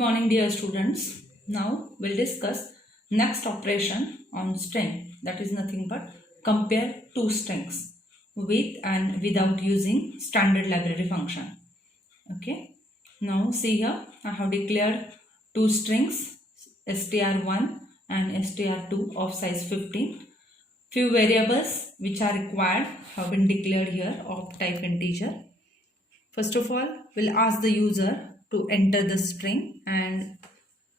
morning, dear students. Now we'll discuss next operation on string, that is nothing but compare two strings with and without using standard library function. Okay. Now see here, I have declared two strings str1 and str2 of size 15. Few variables which are required have been declared here of type integer. First of all, we'll ask the user to enter the string, and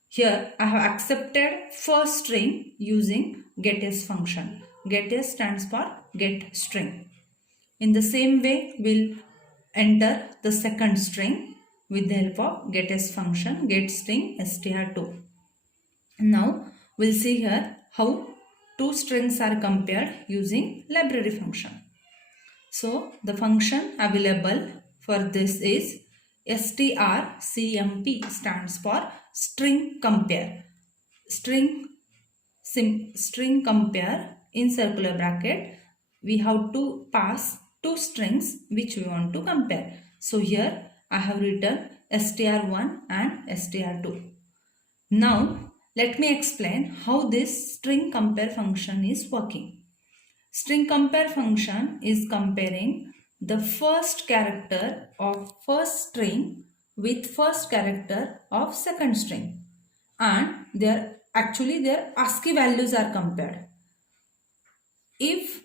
here I have accepted first string using getS function. GetS stands for get string. In the same way, we'll enter the second string with the help of getS function, get string str2. Now we'll see here how two strings are compared using library function. So the function available for this is strcmp, stands for string compare. String compare in circular bracket, we have to pass two strings which we want to compare. So here I have written str1 and str2. Now let me explain how this string compare function is working. String compare function is comparing the first character of first string with first character of second string, and their ASCII values are compared. If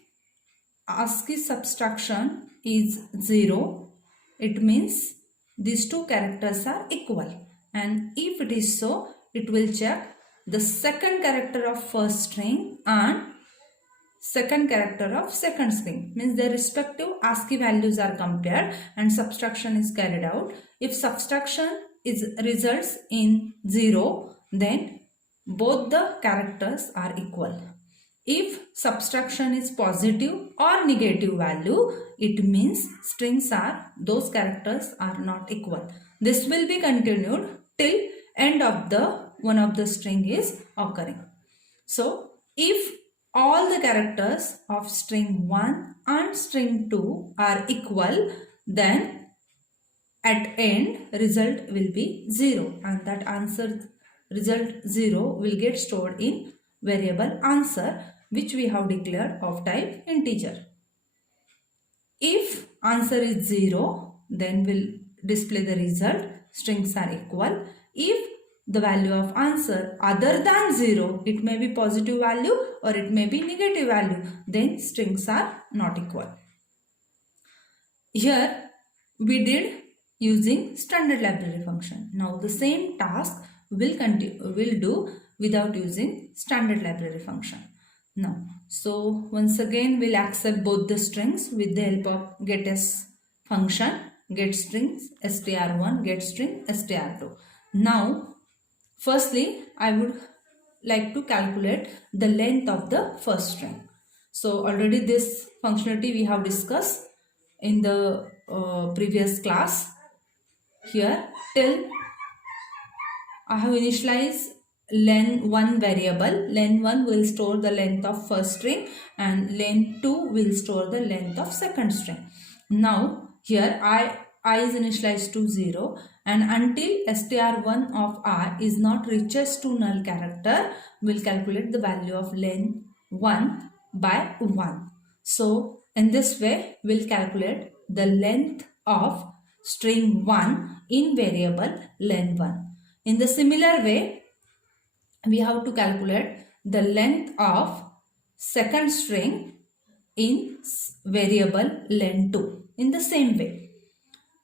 ASCII subtraction is 0, it means these two characters are equal, and if it is so, it will check the second character of first string and second character of second string, means their respective ASCII values are compared and subtraction is carried out. If subtraction results in 0, then both the characters are equal. If subtraction is positive or negative value, it means those characters are not equal. This will be continued till end of the one of the string is occurring. So if all the characters of string 1 and string 2 are equal, then at end result will be 0, and that answer result 0 will get stored in variable answer, which we have declared of type integer. If answer is 0, then we'll display the result strings are equal. If the value of answer other than 0, it may be positive value or it may be negative value, then strings are not equal. Here we did using standard library function. Now the same task will do without using standard library function. Now, so once again we'll accept both the strings with the help of getS function, get strings str1, get string str2. Now firstly, I would like to calculate the length of the first string. So already this functionality we have discussed in the previous class. Here till I have initialized len1 variable. Len1 will store the length of first string and len2 will store the length of second string. Now here I is initialized to 0, and until str1 of I is not reaches to null character, we'll calculate the value of len1 by 1. So in this way we'll calculate the length of string 1 in variable len1. In the similar way, we have to calculate the length of second string in variable len2 in the same way.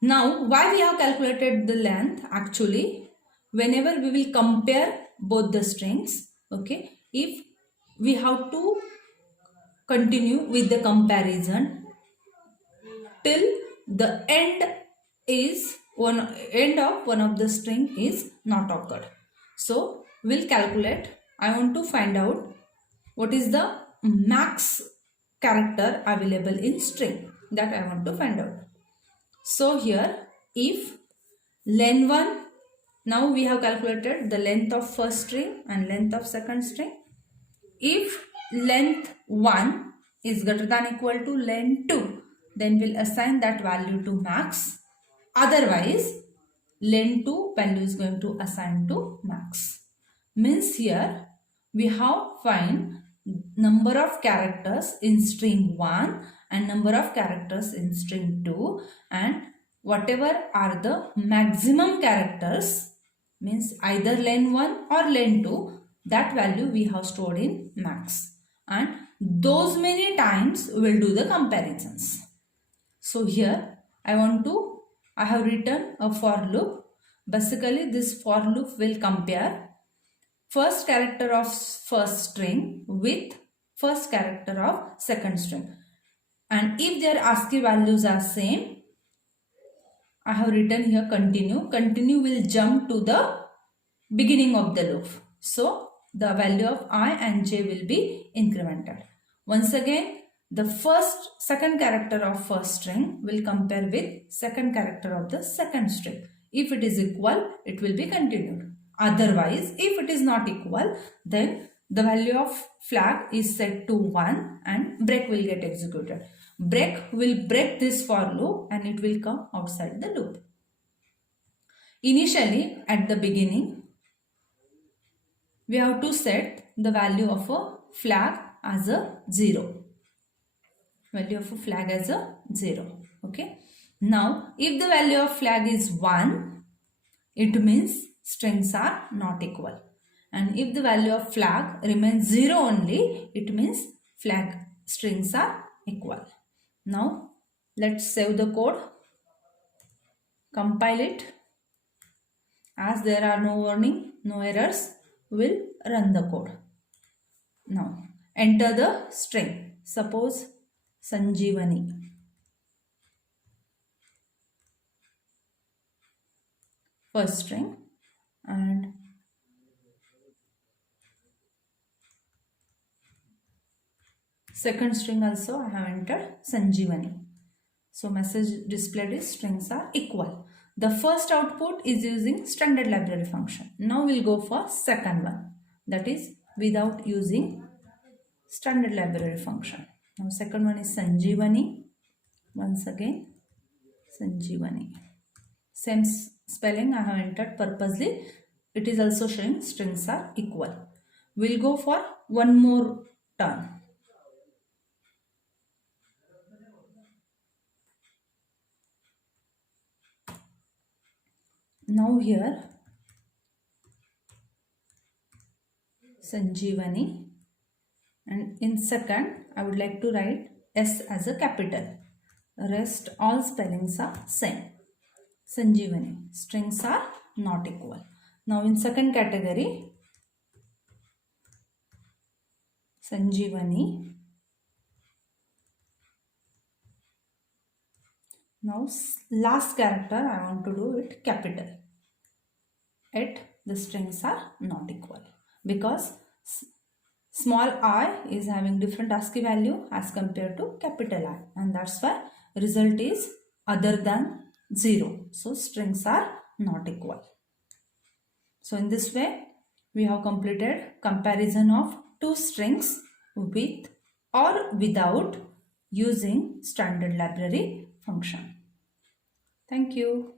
Now, why we have calculated the length? Actually, whenever we will compare both the strings, okay, if we have to continue with the comparison till the end of one of the string is not occurred. So we'll calculate. I want to find out what is the max character available in string, that I want to find out. So here if len1, now we have calculated the length of first string and length of second string. If length 1 is greater than equal to len2, then we'll assign that value to max. Otherwise len2 value is going to assign to max. Means here we have find number of characters in string 1 and number of characters in string 2, and whatever are the maximum characters, means either len1 or len2, that value we have stored in max, and those many times we will do the comparisons. So here I have written a for loop. Basically this for loop will compare first character of first string with first character of second string, and if their ASCII values are same, I have written here continue. Continue will jump to the beginning of the loop. So the value of I and j will be incremented. Once again, the second character of first string will compare with second character of the second string. If it is equal, it will be continued. Otherwise, if it is not equal, then the value of flag is set to 1 and break will get executed. Break will break this for loop and it will come outside the loop. Initially, at the beginning, we have to set the value of a flag as a 0. Value of a flag as a 0. Okay. Now, if the value of flag is 1, it means strings are not equal. And if the value of flag remains 0 only, it means flag strings are equal. Now, let's save the code. Compile it. As there are no warning, no errors, we'll run the code. Now, enter the string. Suppose Sanjeevani. First string, and second string also I have entered Sanjeevani. So message displayed is strings are equal. The first output is using standard library function. Now we'll go for second one, that is without using standard library function. Now second one is Sanjeevani. Once again Sanjeevani. Same spelling I have entered purposely. It is also showing strings are equal. We'll go for one more turn. Now here Sanjeevani, and in second I would like to write S as a capital. Rest all spellings are same. Sanjeevani, strings are not equal. Now in second category Sanjeevani. Now last character I want to do it capital. Yet the strings are not equal because small I is having different ASCII value as compared to capital I, and that's why result is other than 0. So strings are not equal. So in this way we have completed comparison of two strings with or without using standard library function. Thank you.